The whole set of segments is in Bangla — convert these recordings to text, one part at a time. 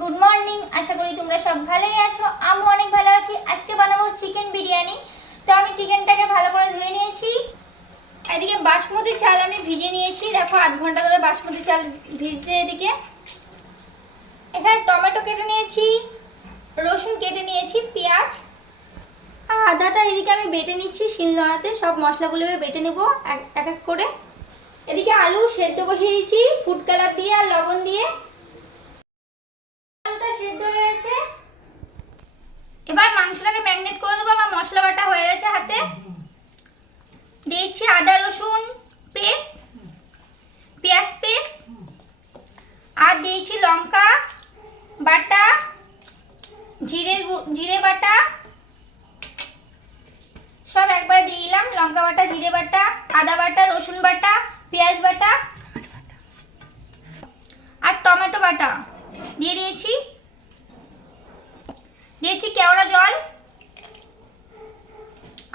গুড মর্নিং আশা করি তোমরা সব ভালোই আছো। আমি অনেক ভালো আছি। আজকে বানাবো চিকেন বিরিয়ানি। তো আমি চিকেনটাকে ভালো করে ধুয়ে নিয়েছি। এদিকে বাসমতি চাল আমি ভিজে নিয়েছি। দেখো, আধ ঘণ্টা ধরে বাসমতি চাল ভিজছে এদিকে। এখানে টমেটো কেটে নিয়েছি, রসুন কেটে নিয়েছি, পেঁয়াজ। আর আদাটা এদিকে আমি বেটে নিচ্ছি শিল শিলনোড়াতে। সব মশলাগুলো বেটে নেব এক এক করে। এদিকে আলু সেদ্ধ বসিয়ে দিয়েছি ফুড কালার দিয়ে আর লবণ দিয়ে। সেদ্ধ গেছে এবার মাংসটাকে ম্যাগনেট করে দেবো, আমার মশলা বাটা হয়ে গেছে হাতে। দিয়েছি আদা, রসুন, পেস্ট, পেঁয়াজ পেস্ট, আর দিয়েছি লঙ্কা বাটা, জিরে জিরে বাটা। সব একবার দিয়ে দিলাম, লঙ্কা বাটা, জিরে বাটা, আদা বাটা, রসুন বাটা, পেঁয়াজ বাটা, আর টমেটো বাটা। দিয়ে দিয়েছি দিয়েছি কেওড়া জল।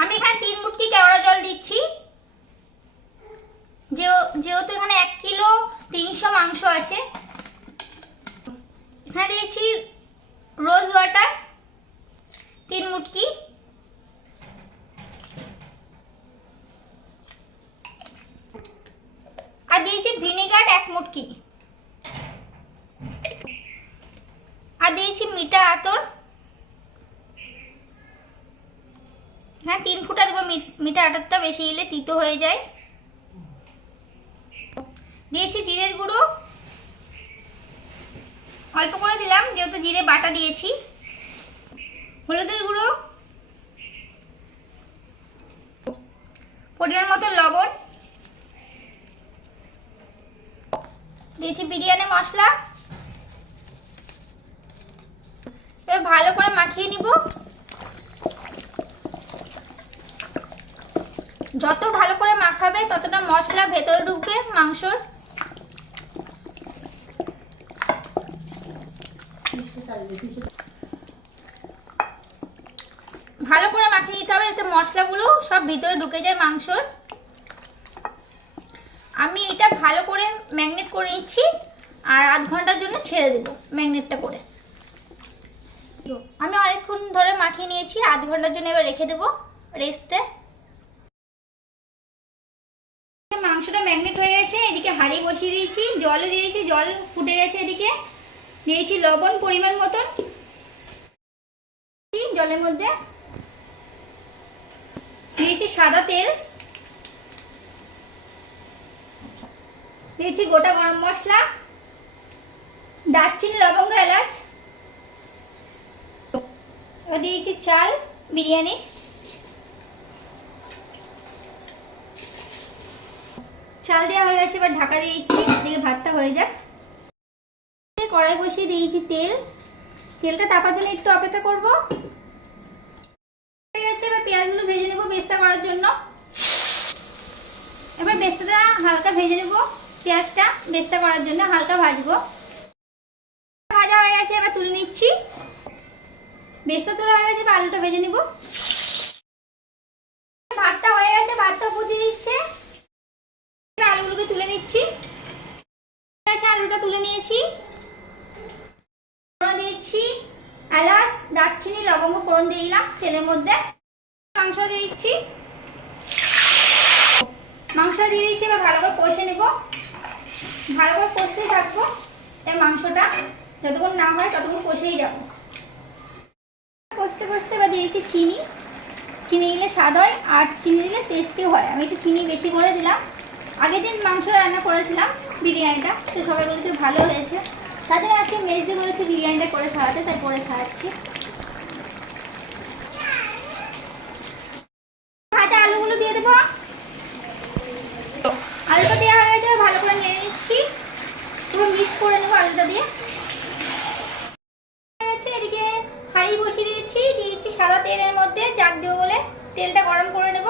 আমি এখানে তিন মুটকি কেওড়া জল দিচ্ছি। যেহেতু এখানে এক কিলো তিনশো মাংস আছে। এখানে দিয়েছি রোজ ওয়াটার, তিন মুটকি। আর দিয়েছি ভিনেগার এক মুটকি আর দিয়েছি মিঠা আতর হ্যাঁ তিন ফুটা দেবো মিঠা আতরটা বেশি এলে তিতো হয়ে যায়। দিয়েছি জিরের গুঁড়ো। অল্প করে দিলাম, যেহেতু জিরে বাটা দিয়েছি। হলুদের গুঁড়ো। পরিমাণ মতো লবণ। দিয়েছি বিরিয়ানি মশলা। ভালো করে মাখিয়ে নিব। যত ভালো করে মাখাবে, ততটা মশলা ভেতরে ঢুকবে মাংসর। ভালো করে মাখিয়ে নিতে হবে যাতে মশলাগুলো সব ভিতরে ঢুকে যায় মাংসর। আমি এটা ভালো করে ম্যাগনেট করে নিচ্ছি, আর আধ ঘণ্টার জন্য ছেড়ে দেবো ম্যাগনেটটা করে। আমি অনেকক্ষণ ধরে মাখিয়ে নিয়েছি, আধ ঘণ্টার জন্য এবার রেখে দেবো রেস্টে। মাংসটা ম্যাগনেট হয়ে গেছে, এদিকে হাঁড়ি বসিয়ে দিয়েছি, জলও দিয়েছি, জল ফুটে গেছে এদিকে। দিয়েছি লবণ পরিমাণ মতন। জলের মধ্যে। দিয়েছি সাদা তেল। দিয়েছি গোটা গরম মশলা। দারচিনি, লবঙ্গ, এলাচ। দিয়েছি চাল, বিরিয়ানি। চাল দেওয়া হয়ে গেছে, এবার ঢাকা দিয়েছি দিয়ে ভাতটা হয়ে যাক। কড়াই বসিয়ে দিয়েছি তেল। তেলটা তাপার জন্য একটু অপেক্ষা করব। হয়ে গেছে, এবার পেঁয়াজগুলো ভেজে নেব বেস্তা করার জন্য। এবার বেস্তাটা হালকা ভেজে নেব। পেঁয়াজটা বেস্তা করার জন্য হালকা ভাজবো। ভাজা হয়ে গেছে, এবার তুলে নিচ্ছি। বেস্তা তোলা হয়ে গেছে, এবার আলুটা ভেজে নিব ভাতটা হয়ে গেছে ভাতটা পুঁতি দিচ্ছে এবার হয়ে গেছে আলুটা তুলে নিয়েছি। দিচ্ছি। এলাচ, দারচিনি, লবঙ্গ, ফোড়ন দিয়ে দিলাম তেলের মধ্যে। মাংস দিয়ে দিচ্ছি। মাংস দিয়ে দিচ্ছি, এবার ভালো করে কষে নেব। ভালো করে কষতেই থাকব। এই মাংসটা যতক্ষণ না হয় ততক্ষণ কষেই যাব। কষতে কষতে এবার দিয়েছি চিনি। চিনি দিলে স্বাদ হয়, আর চিনি দিলে টেস্টিও হয়। আমি একটু চিনি বেশি করে দিলাম। আগের দিন মাংস রান্না করেছিলাম বিরিয়ানিটা, তো সবাই বলেছে ভালো হয়েছে। তাদের আজকে মেজদি বলেছে বিরিয়ানিটা করে খাওয়াতে, তাই করে খাওয়াচ্ছি আলুগুলো দিয়ে দেবো। আলুটা দেওয়া ভালো করে নিয়ে নিচ্ছি। মিক্স করে নেব আলুটা দিয়ে। এদিকে হাঁড়ি বসিয়ে সাদা তেলের মধ্যে জাগ দেবো বলে। তেলটা গরম করে নেব।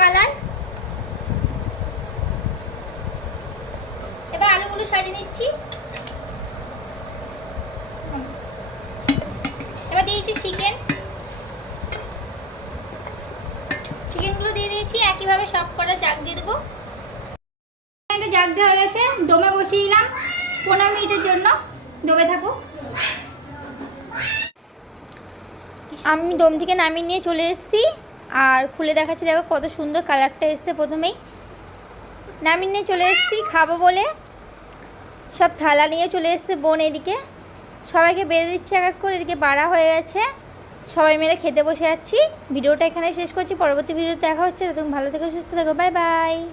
কালার। এবার আলুগুলো সাজিয়ে নিচ্ছি। এবার দিয়েছি চিকেন চিকেনগুলো দিয়ে দিয়েছি, একইভাবে সব কটা জাগ দিয়ে দেবো। একটা জাগ দেওয়া হয়ে গেছে, দমে বসিয়ে দিলাম। পনেরো মিনিটের জন্য দমে থাকো আমি দম থেকে নামিয়ে নিয়ে চলে এসেছি। আর খুলে দেখাচ্ছি, দেখো কত সুন্দর কালারটা এসছে প্রথমেই। নামিয়ে নিয়ে চলে এসেছি, খাব বলে। সব থালা নিয়ে চলে এসছে বোন এদিকে। সবাইকে বেড়ে দিচ্ছি এক এক করে, এদিকে বাড়া হয়ে গেছে। সবাই মিলে খেতে বসে আছি। ভিডিওটা এখানে শেষ করছি, পরবর্তী ভিডিওতে দেখা হচ্ছে। তুমি ভালো থেকে, সুস্থ থাকো, বাই বাই।